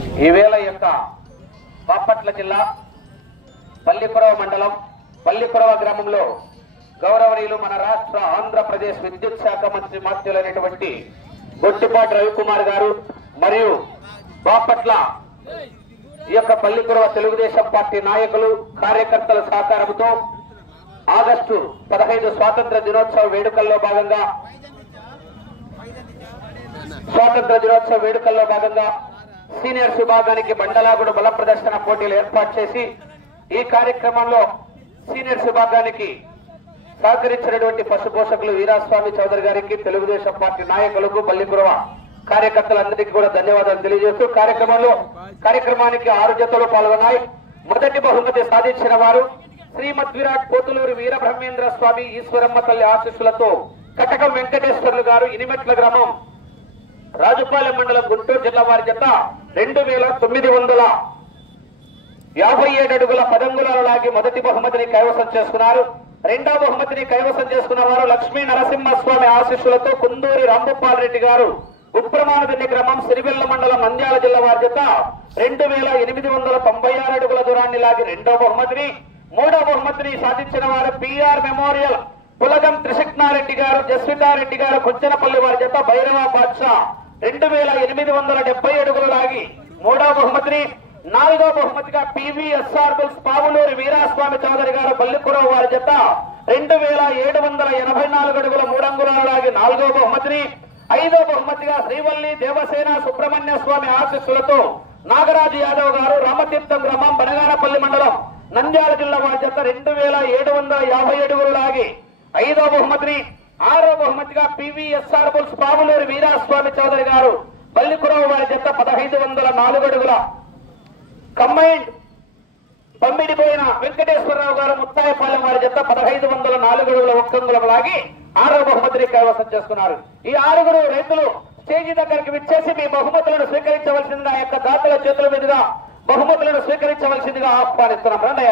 ఈవేళ యొక్క బాపట్ల జిల్లా పల్లికొరవ మండలం పల్లికొరవ గ్రామంలో గౌరవనీయులు మన రాష్ట్ర ఆంధ్రప్రదేశ్ విద్యుత్ శాఖ మంత్రి మాత్యులైనటువంటి గొట్టిపాటి రవికుమార్ గారు మరియు బాపట్ల ఈ యొక్క పల్లికొరవ తెలుగుదేశం పార్టీ నాయకులు కార్యకర్తల సహకారంతో ఆగస్టు 15 స్వాతంత్ర దినోత్సవ వేడుకల్లో భాగంగా సీనియర్స్ విభాగానికి బండలాగుడు బల ప్రదర్శన పోటీలు ఏర్పాటు చేసి ఈ కార్యక్రమంలో సీనియర్స్ విభాగానికి సహకరించినటువంటి పశు పోషకులు వీరాస్వామి చౌదరి గారికి తెలుగుదేశం పార్టీ నాయకులకు పల్లికొరవ కార్యకర్తలందరికీ కూడా ధన్యవాదాలు తెలియజేస్తూ కార్యక్రమానికి 6 జతలు పాల్గొన్నాయి. మొదటి బహుమతి సాధించిన వారు శ్రీమద్ విరాట్ పోతులూరు వీరబ్రహ్మేంద్ర స్వామి ఈశ్వరమ్మ తల్లి ఆశీస్సులతో కటకం వెంకటేశ్వర్లు గారు ఇనిమెట్ల గ్రామం రాజుపాలెం మండలం గుంటూరు జిల్లా వారి జత 2957 అడుగుల 10 అంగుళాల లాగి మొదటి బహుమతిని కైవసం చేసుకున్నారు. రెండవ బహుమతిని కైవసం చేసుకున్న వారు లక్ష్మీ నరసింహస్వామి ఆశీస్సులతో కుందూరి రాంభూపాల్ రెడ్డి గారు ఉప్రమానదిన్ని గ్రామం సిరివెల్ల మండలం నంద్యాల జిల్లా వారి జత 2896 అడుగుల దూరాన్ని లాగి రెండవ బహుమతిని, మూడవ బహుమతిని సాధించిన వారు పిఆర్ మెమోరియల్ పులగం త్రిశక్నారెడ్డి గారు జస్వితారెడ్డి గారు కొంచెనపల్లి వారి జత భైరవ బాద్షా 2870 అడుగులు లాగి మూడవ బహుమతిని, నాలుగవ బహుమతిగా పివిఎస్ఆర్ బుల్స్ పావులూరి వీరాస్వామి చౌదరి గారు పల్లికొరవ వారి జత 2784 అడుగుల 3 అంగుళాల లాగి నాలుగవ బహుమతిని, ఐదవ బహుమతిగా శ్రీవల్లి దేవసేన సుబ్రహ్మణ్య స్వామి ఆశీస్సులతో నాగరాజు యాదవ్ గారు రామతీర్థం గ్రామం బనగానపల్లి మండలం నంద్యాల జిల్లా వారి జత 2750 అడుగులు లాగి ఐదవ బహుమతిని, ఆరవ బహుమతిగా పివిఎస్ఆర్ బుల్స్ పావులూరి వీరాస్వామి చౌదరి గారు పల్లికొరవ వారి జత 1504 అడుగుల కంబైన్డ్ పంపిడిపోయిన వెంకటేశ్వరరావు గారు ముత్తాయపాలెం వారి జత 1504 అడుగుల 1 అంగుళం లాగి ఆరవ బహుమతిని కైవసం చేసుకున్నారు. ఈ 6 రైతులు స్టేజీ దగ్గరికి విచ్చేసి మీ బహుమతులను స్వీకరించవలసిందిగా యొక్క దాతల చేతుల మీదుగా బహుమతులను స్వీకరించవలసిందిగా ఆహ్వానిస్తున్నాం. రండి.